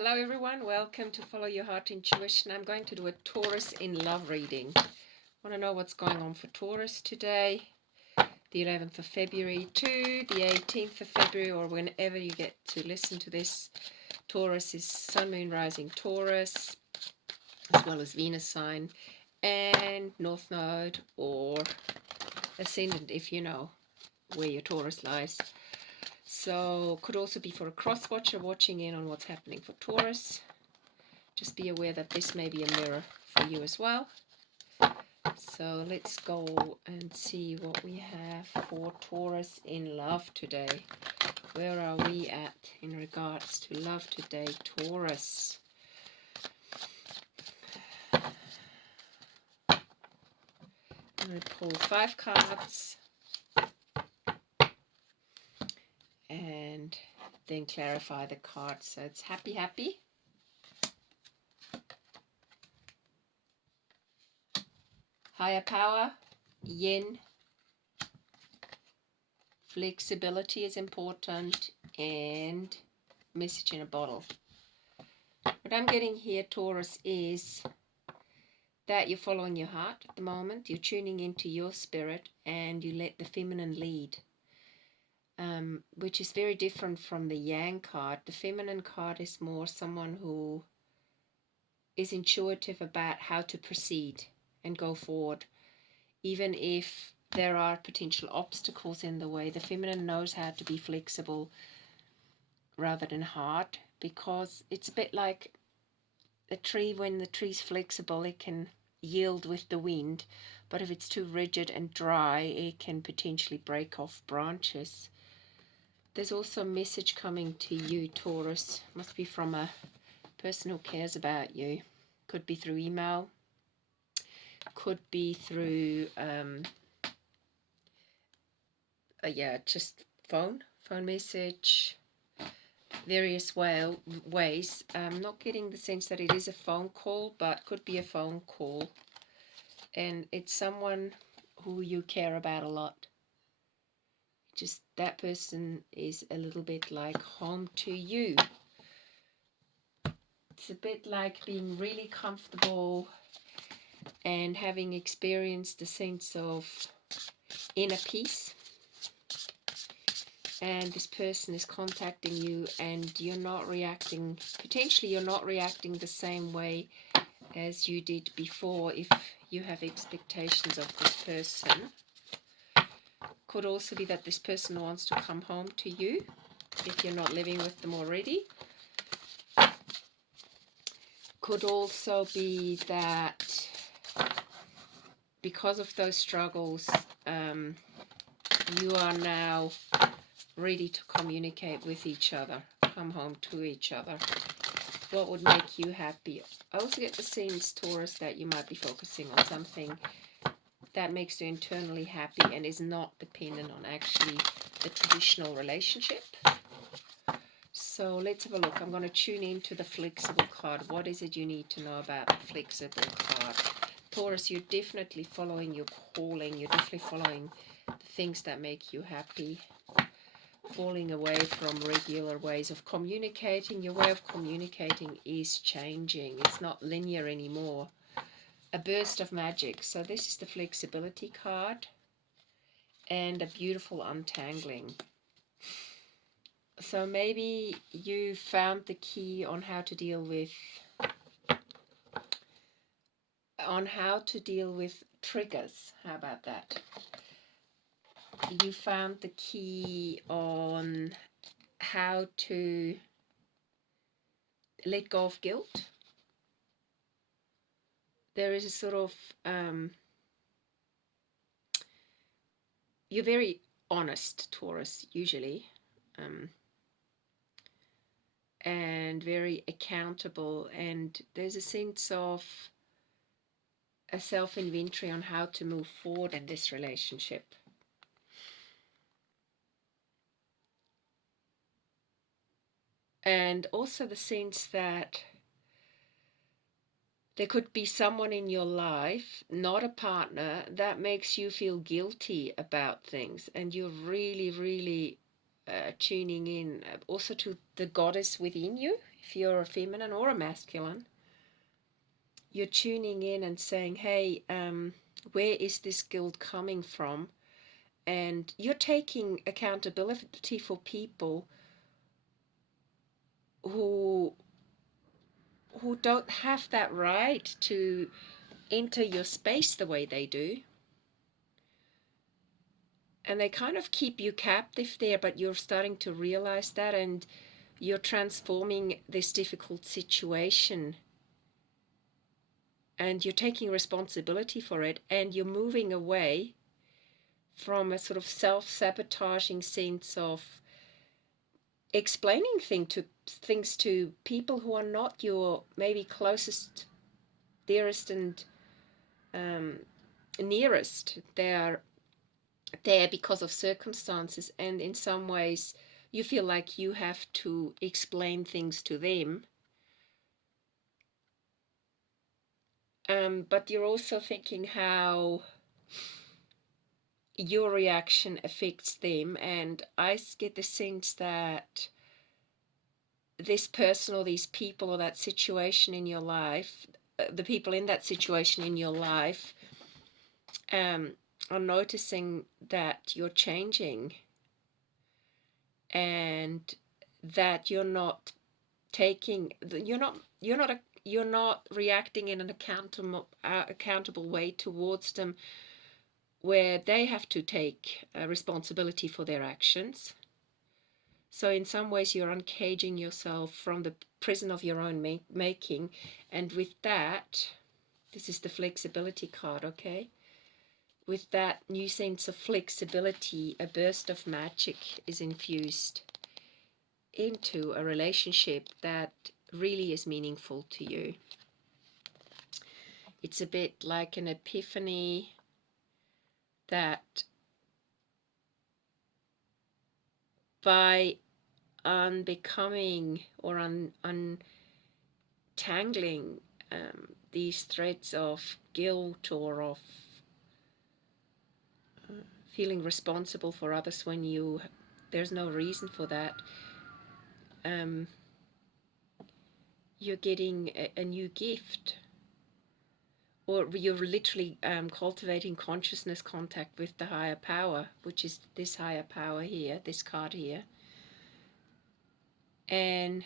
Hello everyone, welcome to Follow Your Heart Intuition. I'm going to do a Taurus in love reading. I want to know what's going on for Taurus today, the 11th of February to the 18th of February, or whenever you get to listen to this. Taurus is Sun, Moon, Rising Taurus, as well as Venus sign and North Node or Ascendant if you know where your Taurus lies. So could also be for a cross watcher watching in on what's happening for Taurus. Just be aware that this may be a mirror for you as well. So let's go and see what we have for Taurus in love today. Where are we at in regards to love today, Taurus? I'm going to pull 5 cards and then clarify the cards. So it's happy, happy. Higher power, yin. Flexibility is important, and message in a bottle. What I'm getting here, Taurus, is that you're following your heart at the moment. You're tuning into your spirit and you let the feminine lead. Which is very different from the Yang card. The feminine card is more someone who is intuitive about how to proceed and go forward. Even if there are potential obstacles in the way, the feminine knows how to be flexible rather than hard, because it's a bit like a tree. When the tree's flexible, it can yield with the wind, but if it's too rigid and dry, it can potentially break off branches. There's also a message coming to you, Taurus. Must be from a person who cares about you. Could be through email. Could be through, just phone message. Various ways. I'm not getting the sense that it is a phone call, but could be a phone call. And it's someone who you care about a lot. Just that person is a little bit like home to you. It's a bit like being really comfortable and having experienced the sense of inner peace. And this person is contacting you and you're not reacting, potentially you're not reacting the same way as you did before if you have expectations of this person. Could also be that this person wants to come home to you if you're not living with them already. Could also be that because of those struggles, you are now ready to communicate with each other, come home to each other. What would make you happy? I also get the sense, Taurus, that you might be focusing on something that makes you internally happy and is not dependent on actually the traditional relationship. So let's have a look. I'm going to tune into the flexible card. What is it you need to know about the flexible card? Taurus, you're definitely following your calling. You're definitely following the things that make you happy. Falling away from regular ways of communicating. Your way of communicating is changing. It's not linear anymore. A burst of magic. So this is the flexibility card and a beautiful untangling. So maybe you found the key on how to deal with triggers. How about that? You found the key on how to let go of guilt. There is a sort of you're very honest, Taurus, usually, and very accountable, and there's a sense of a self-inventory on how to move forward in this relationship. And also the sense that there could be someone in your life, not a partner, that makes you feel guilty about things, and you're really, really tuning in also to the goddess within you, if you're a feminine or a masculine. You're tuning in and saying, hey, where is this guilt coming from? And you're taking accountability for people who don't have that right to enter your space the way they do. And they kind of keep you captive there, but you're starting to realize that, and you're transforming this difficult situation. And you're taking responsibility for it, and you're moving away from a sort of self-sabotaging sense of explaining things to people who are not your maybe closest, dearest, and nearest. They're there because of circumstances, and in some ways you feel like you have to explain things to them. But you're also thinking how your reaction affects them, and I get the sense that this person or these people or that situation in your life, the people in that situation in your life, are noticing that you're changing, and that you're not reacting in an accountable way towards them, where they have to take responsibility for their actions. So in some ways you're uncaging yourself from the prison of your own making, and with that, this is the flexibility card, okay? With that new sense of flexibility, a burst of magic is infused into a relationship that really is meaningful to you. It's a bit like an epiphany that by unbecoming or untangling these threads of guilt or of feeling responsible for others when there's no reason for that, you're getting a new gift, or you're literally cultivating consciousness contact with the higher power, which is this higher power here, this card here. And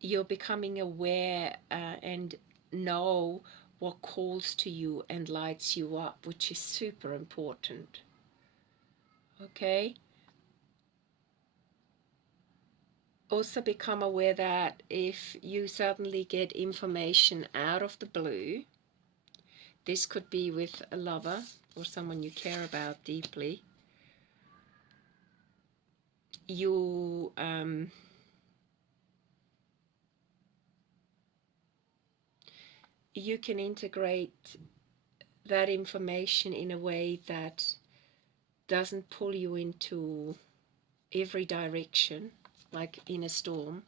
you're becoming aware and know what calls to you and lights you up, which is super important. Okay? Also become aware that if you suddenly get information out of the blue, this could be with a lover or someone you care about deeply, you can integrate that information in a way that doesn't pull you into every direction, like in a storm.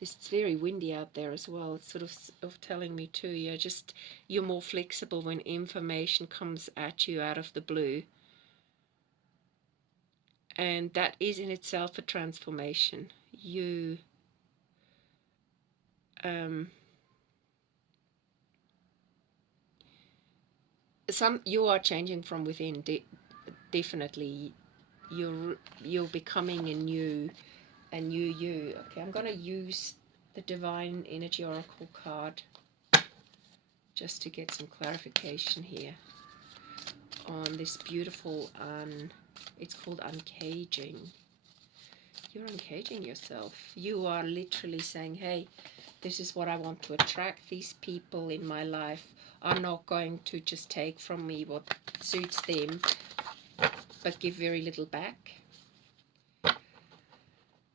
It's very windy out there as well. It's sort of telling me too, you're more flexible when information comes at you out of the blue. And that is in itself a transformation. You are changing from within, definitely. You're becoming a new you. Okay, I'm going to use the Divine Energy Oracle card just to get some clarification here on this beautiful it's called uncaging. You're uncaging yourself. You are literally saying, hey, this is what I want to attract. These people in my life are not going to just take from me what suits them, but give very little back.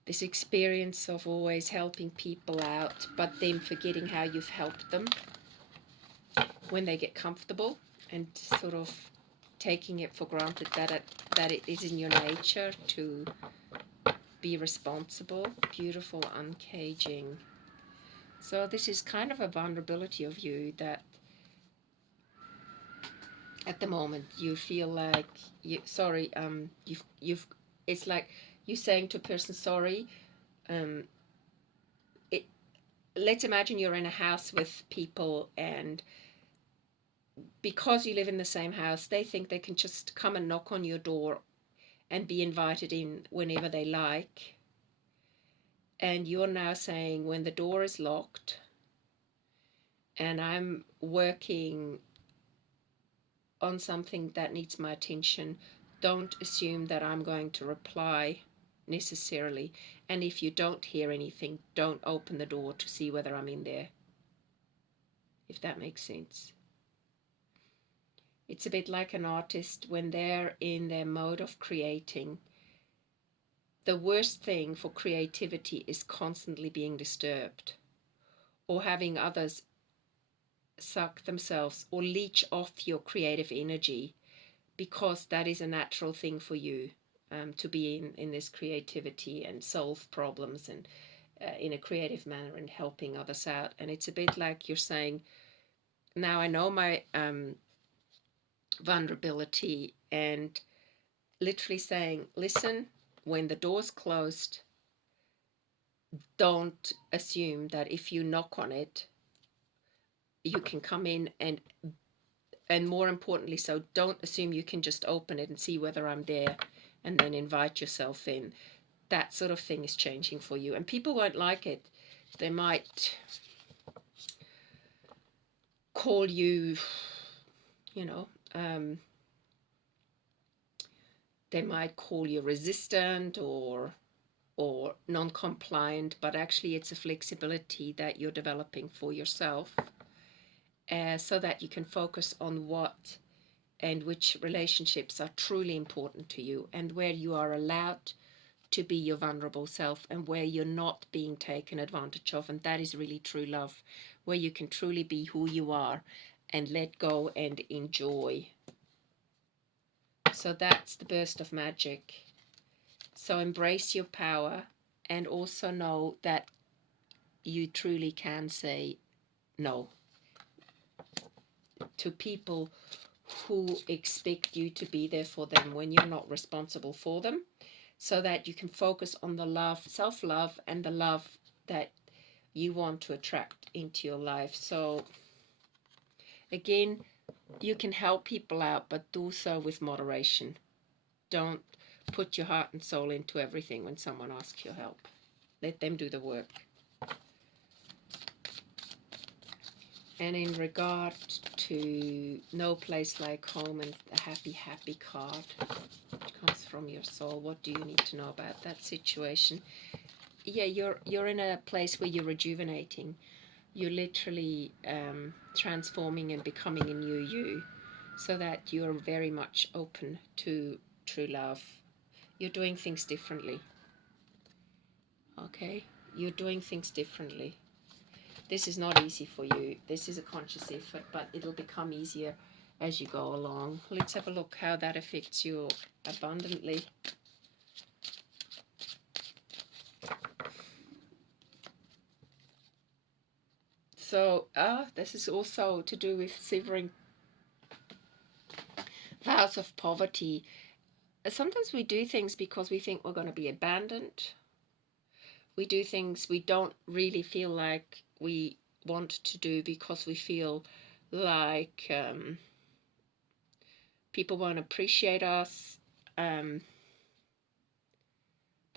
This experience of always helping people out, but then forgetting how you've helped them when they get comfortable, and sort of taking it for granted that it is in your nature to be responsible. Beautiful uncaging. So this is kind of a vulnerability of you that at the moment you feel like you've it's like you saying to a person sorry. um it Let's imagine you're in a house with people, and because you live in the same house, they think they can just come and knock on your door and be invited in whenever they like. And you're now saying, when the door is locked and I'm working on something that needs my attention, don't assume that I'm going to reply necessarily. And if you don't hear anything, don't open the door to see whether I'm in there, if that makes sense. It's a bit like an artist when they're in their mode of creating. The worst thing for creativity is constantly being disturbed or having others suck themselves or leech off your creative energy, because that is a natural thing for you, to be in this creativity and solve problems and in a creative manner and helping others out. And it's a bit like you're saying, now I know my vulnerability, and literally saying, listen, when the door's closed, don't assume that if you knock on it, you can come in, and more importantly, so don't assume you can just open it and see whether I'm there and then invite yourself in. That sort of thing is changing for you, and people won't like it. They might call you, you know, they might call you resistant or non-compliant, but actually it's a flexibility that you're developing for yourself, so that you can focus on what and which relationships are truly important to you, and where you are allowed to be your vulnerable self, and where you're not being taken advantage of. And that is really true love, where you can truly be who you are and let go and enjoy. So that's the burst of magic. So embrace your power, and also know that you truly can say no to people who expect you to be there for them when you're not responsible for them, so that you can focus on the love, self-love, and the love that you want to attract into your life. So again, you can help people out, but do so with moderation. Don't put your heart and soul into everything when someone asks your help. Let them do the work. And in regard to no place like home and the happy, happy card, which comes from your soul, what do you need to know about that situation? Yeah, you're in a place where you're rejuvenating. You're literally transforming and becoming a new you, so that you're very much open to true love. You're doing things differently. Okay? You're doing things differently. This is not easy for you. This is a conscious effort, but it'll become easier as you go along. Let's have a look how that affects you abundantly. So, this is also to do with severing vows of poverty. Sometimes we do things because we think we're going to be abandoned. We do things we don't really feel like we want to do because we feel like people won't appreciate us. But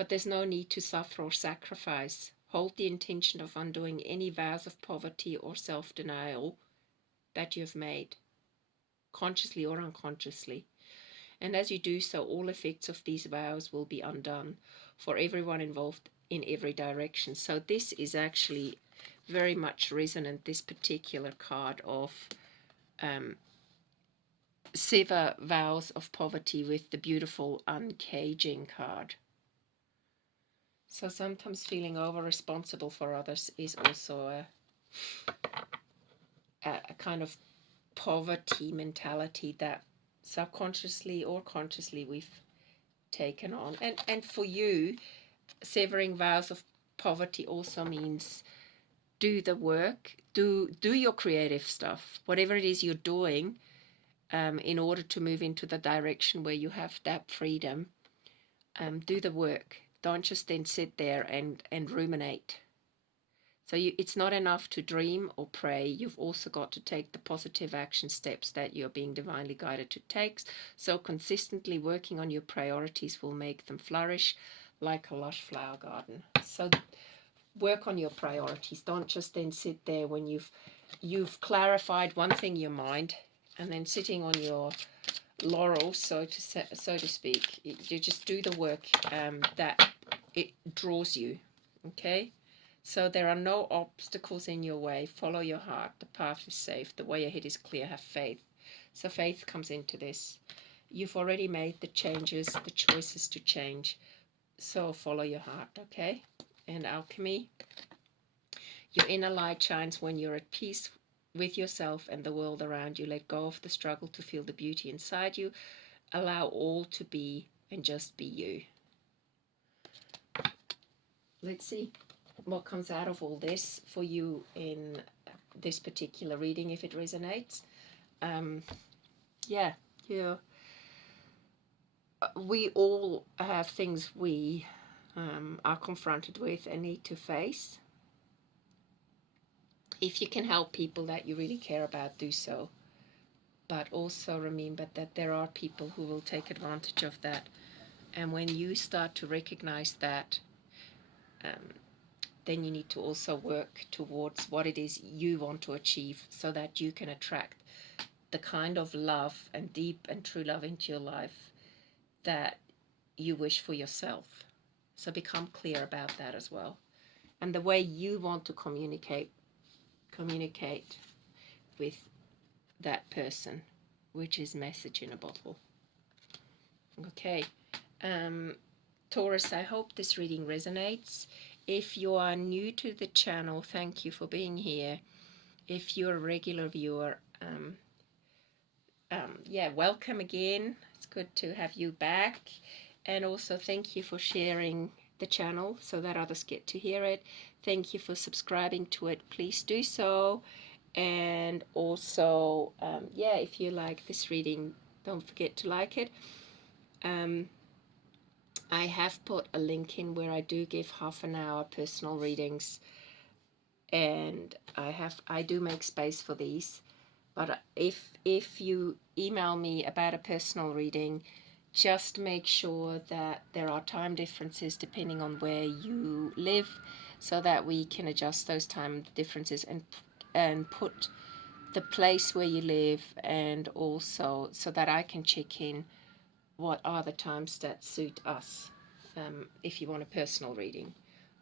there's no need to suffer or sacrifice. Hold the intention of undoing any vows of poverty or self-denial that you've made, consciously or unconsciously. And as you do so, all effects of these vows will be undone for everyone involved in every direction. So this is actually very much resonant, this particular card of sever vows of poverty with the beautiful uncaging card. So sometimes feeling over responsible for others is also a kind of poverty mentality that subconsciously or consciously we've taken on. And for you, severing vows of poverty also means do the work, do your creative stuff, whatever it is you're doing. in order to move into the direction where you have that freedom, do the work. Don't just then sit there and ruminate. So it's not enough to dream or pray. You've also got to take the positive action steps that you're being divinely guided to take. So consistently working on your priorities will make them flourish like a lush flower garden. So work on your priorities. Don't just then sit there when you've clarified one thing in your mind and then sitting on your laurels, so to speak. You just do the work that it draws you. Okay. So there are no obstacles in your way. Follow your heart. The path is safe. The way ahead is clear. Have faith. So faith comes into this. You've already made the changes, the choices to change. So follow your heart, okay? And alchemy. Your inner light shines when you're at peace with yourself and the world around you. Let go of the struggle to feel the beauty inside you. Allow all to be and just be you. Let's see what comes out of all this for you in this particular reading, if it resonates. We all have things we are confronted with and need to face. If you can help people that you really care about, do so. But also remember that there are people who will take advantage of that. And when you start to recognize that, then you need to also work towards what it is you want to achieve so that you can attract the kind of love and deep and true love into your life that you wish for yourself. So become clear about that as well. And the way you want to communicate with that person, which is message in a bottle. Okay. Taurus, I hope this reading resonates. If you are new to the channel, thank you for being here. If you're a regular viewer, welcome again. It's good to have you back. And also thank you for sharing the channel so that others get to hear it. Thank you for subscribing to it. Please do so. And also, if you like this reading, don't forget to like it. I have put a link in where I do give half an hour personal readings, and I do make space for these. But if you email me about a personal reading, just make sure that there are time differences depending on where you live, so that we can adjust those time differences and put the place where you live, and also so that I can check in what are the times that suit us, if you want a personal reading.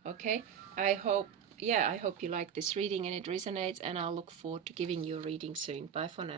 Okay, I hope you like this reading and it resonates, and I'll look forward to giving you a reading soon. Bye for now.